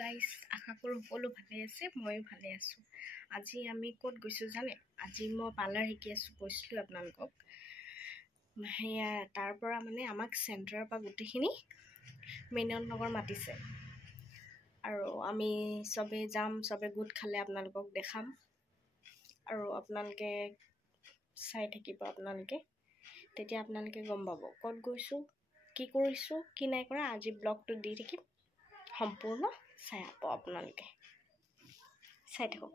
Guys, আশা কৰোঁ সকলো ভালে আছে, ময়ো ভালে আছোঁ। আজি আমি ক'ত গৈছোঁ জানে? আজি মই পাৰ্লাৰ শিকি আছোঁ কৈছিলোঁ আপোনালোকক। সেয়া তাৰ পৰা মানে আমাক চেণ্টাৰৰ পৰা গোটেইখিনি মেইন নগৰ মাতিছে আৰু আমি চবেই যাম, চবে গোট খালে আপোনালোকক দেখাম আৰু আপোনালোকে চাই থাকিব। তেতিয়া আপোনালোকে গম পাব ক'ত গৈছোঁ, কি কৰিছোঁ, কি নাই কৰা। আজি ব্লগটো দি থাকিম, সম্পূৰ্ণ চাই পাব আপোনালোকে। চাই থাকক।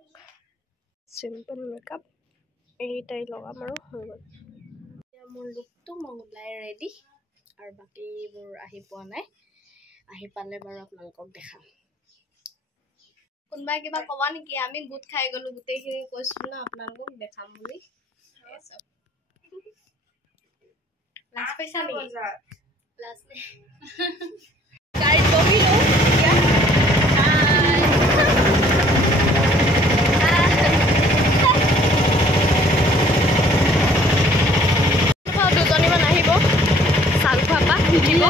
চিম্পল মেকআপ এইটাই লগাম আৰু হৈ গ'ল। এতিয়া মোৰ লুকটো মই ওলাই ৰেডি আৰু বাকীবোৰ আহি পোৱা নাই। আহি পালে বাৰু আপোনালোকক দেখাম। কোনোবাই কিবা ক'বা নেকি? আমি গোট খাই গ'লো, গোটেইখিনি কৈছিলোঁ ন আপোনালোকক দেখাম বুলি। লাজ পাইছা নেকি? লাজ নাই। গাড়ীত বহিলো এতিয়া। দুজনীমান আহিব চালখোৱাৰ পৰা উঠিব।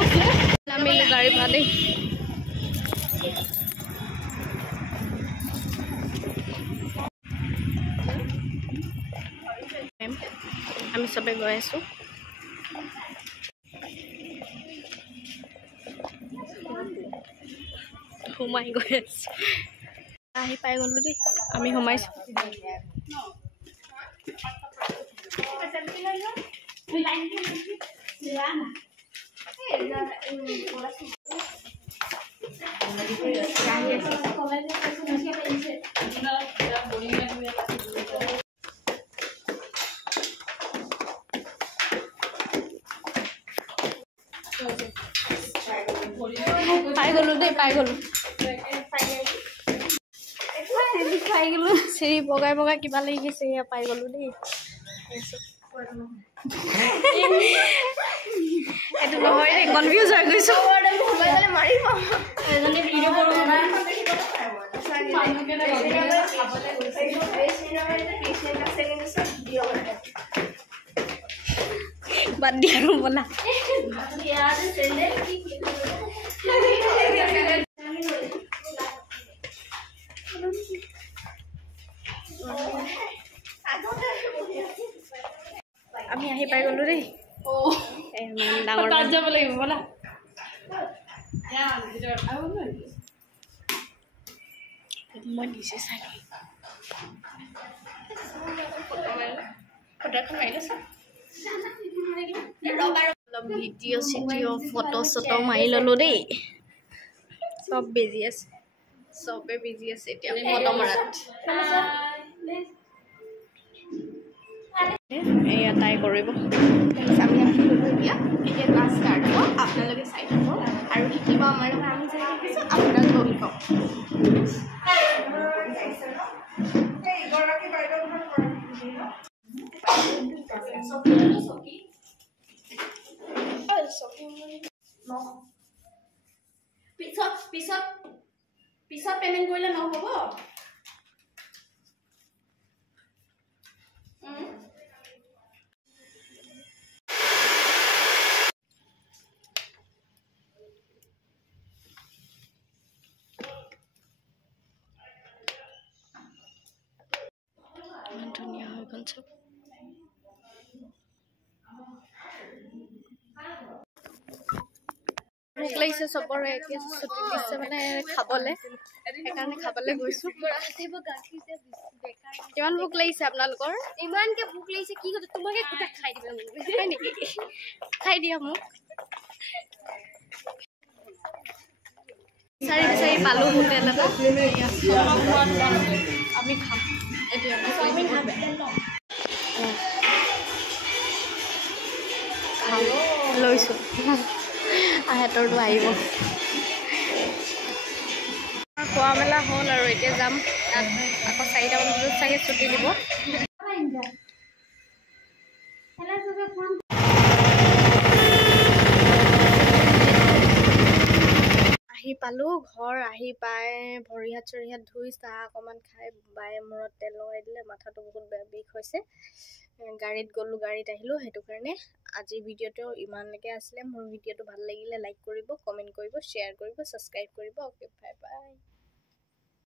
আমি গাড়ী ভাড়া দেই। আমি চবে গৈ আছোঁ। সোমাই গৈ আছোঁ। আহি পাই গ'লো দেই, আমি সোমাইছোঁ। পাই গ'লো দেই, পাই গ'লো। চিৰি বগাই বগাই কিবা লাগি গৈছে। এয়া পাই গ'লো দেই। এইটো নহয় দেই, কনফিউজ হৈ গৈছোঁ। বাদ দিয়া আৰু বলা। আমি আহি পাই গ'লো দেই। ডাঙৰ তাত যাব লাগিব ব'লা। মই দিছে চাগে অলপ ভিডিঅ' চিডিঅ' ফটো চটো মাৰি ল'লো দেই। চব বিজি আছে, চবে বিজি আছে এতিয়া ফটো মাৰাত। এয়া তাই কৰিব। এতিয়া ক্লাছ ষ্টাৰ্ট হ'ব, আপোনালোকে চাই থাকক আৰু শিকিব। আমাৰ লগত আমি চাই শিকিছোঁ, আপোনালোকেও শিকক। পিছত পেমেণ্ট কৰিলে নহ'ব। ইমান ধুনীয়া হৈ গ'ল চব। ভোক লাগিছে চবৰে। এতিয়া ছুটি দিছে মানে খাবলৈ, সেইকাৰণে খাবলৈ গৈছোঁ। কিমান ভোক লাগিছে আপোনালোকৰ? ইমানকে ভোক লাগিছে কি কথা? তোমাকে গোটা খাই দিবা হয় নেকি? খাই দিয়া মোক। বিচাৰি পালো হোটেল এটা। আমি খাম এতিয়া। লৈছোঁ আহেঁতৰটো আহিব। খোৱা মেলা হ'ল আৰু এতিয়া যাম। আকৌ 4টামান বজাত চাগে ছুটি দিব। আহি পালোঁ ঘৰ। আহি পাই ভৰি হাত চৰি হাত ধুই চাহ অকণমান খাই বায়ে মূৰত তেল লগাই দিলে। মাথাটো বহুত বেয়া বিষ হৈছে। গাড়ীত গ'লোঁ, গাড়ীত আহিলোঁ। সেইটো কাৰণে আজি ভিডিঅ'টো ইমানলৈকে আছিলে। মোৰ ভিডিঅ'টো ভাল লাগিলে লাইক কৰিব, কমেণ্ট কৰিব, শ্বেয়াৰ কৰিব, ছাবস্ক্ৰাইব কৰিব। Okay, bye bye.